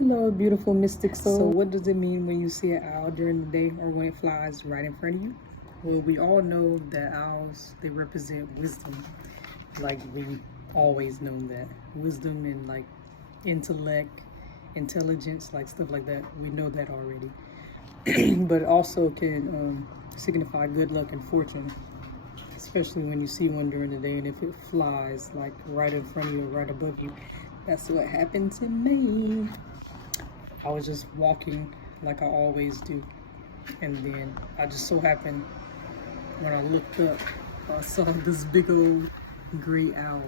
Hello, beautiful mystic soul. So what does it mean when you see an owl during the day or when it flies right in front of you? Well, we all know that owls, they represent wisdom. Like, we always know that. Wisdom and like intellect, intelligence, like stuff like that. We know that already. But it also can signify good luck and fortune, especially when you see one during the day and if it flies like right in front of you or right above you. That's what happened to me. I was just walking like I always do, and then I just so happened when I looked up, I saw this big old gray owl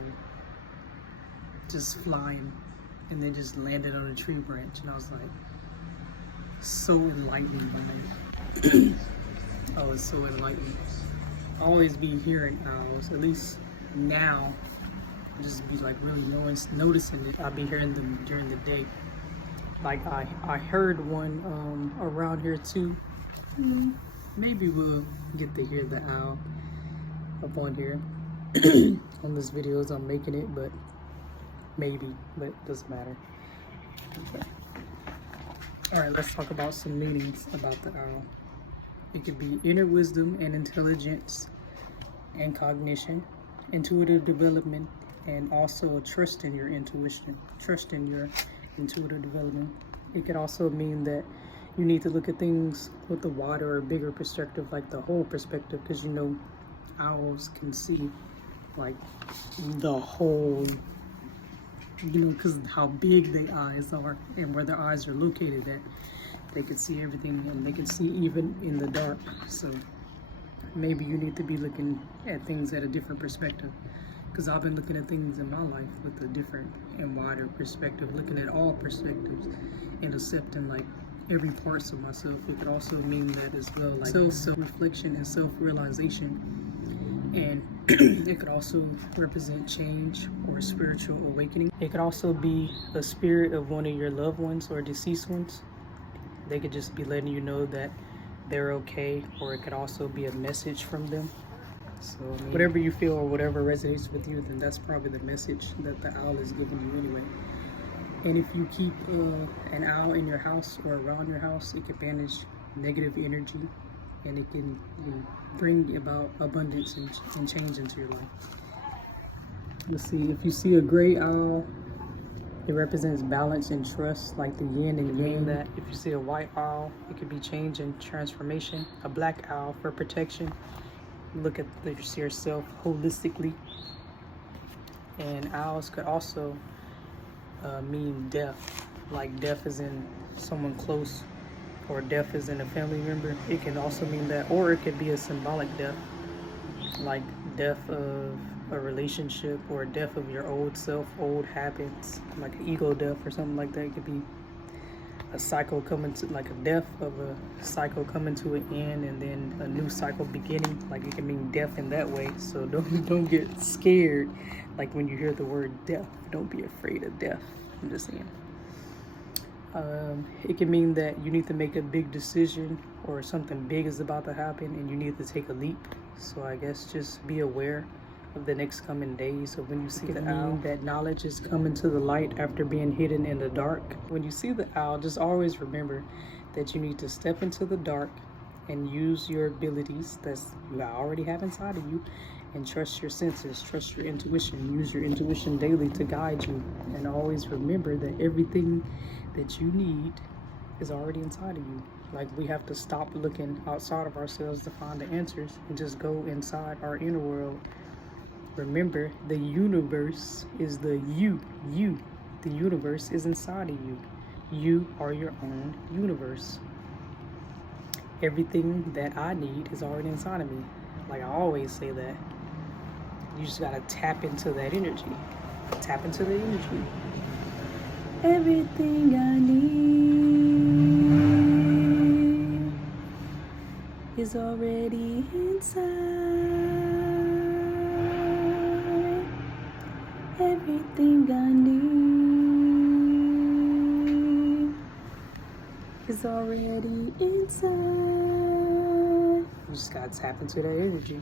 just flying, and then just landed on a tree branch, and I was like, so enlightening, man. I was so enlightened. I always be hearing owls, at least now, just be like really noticing it. I'll be hearing them during the day. Like I heard one around here too. Maybe we'll get to hear the owl up on here on this video as I'm making it, but maybe, but it doesn't matter. Okay. All right, let's talk about some meanings about the owl. It could be inner wisdom and intelligence and cognition, intuitive development, and also a trust in your intuition, trust in your intuitive development. It could also mean that you need to look at things with a wider or bigger perspective, like the whole perspective, because you know owls can see like the whole, you know, because how big their eyes are and where their eyes are located at. They can see everything, and they can see even in the dark. So maybe you need to be looking at things at a different perspective, because I've been looking at things in my life with a different and wider perspective, looking at all perspectives and accepting like every parts of myself. It could also mean that as well, like self-reflection and self-realization. And it could also represent change or spiritual awakening. It could also be a spirit of one of your loved ones or deceased ones. They could just be letting you know that they're okay, or it could also be a message from them. So whatever you feel or whatever resonates with you, then that's probably the message that the owl is giving you anyway. And if you keep an owl in your house or around your house, it can banish negative energy, and it can bring about abundance and change into your life. Let's see, if you see a gray owl, it represents balance and trust, like the yin and yang. That if you see a white owl, it could be change and transformation. A black owl for protection. Look at yourself holistically. And owls could also mean death, like death is in someone close, or death is in a family member. It can also mean that, or it could be a symbolic death, like death of a relationship, or death of your old self, old habits, like an ego death or something like that. It could be a cycle coming to, like a death of a cycle coming to an end, and then a new cycle beginning. Like it can mean death in that way. So don't get scared. Like when you hear the word death, don't be afraid of death. I'm just saying. It can mean that you need to make a big decision, or something big is about to happen and you need to take a leap. So I guess just be aware of the next coming days. So when you see the owl, that knowledge is coming to the light after being hidden in the dark. When you see the owl, just always remember that you need to step into the dark and use your abilities that you already have inside of you, and trust your senses, trust your intuition. Use your intuition daily to guide you, and always remember that everything that you need is already inside of you. Like, we have to stop looking outside of ourselves to find the answers and just go inside our inner world. Remember, the universe is the you. The universe is inside of you. You are your own universe. Everything that I need is already inside of me. Like I always say that. You just gotta tap into that energy. Tap into the energy. Everything I need is already inside. Everything I need is already inside. You just gotta tap into that energy.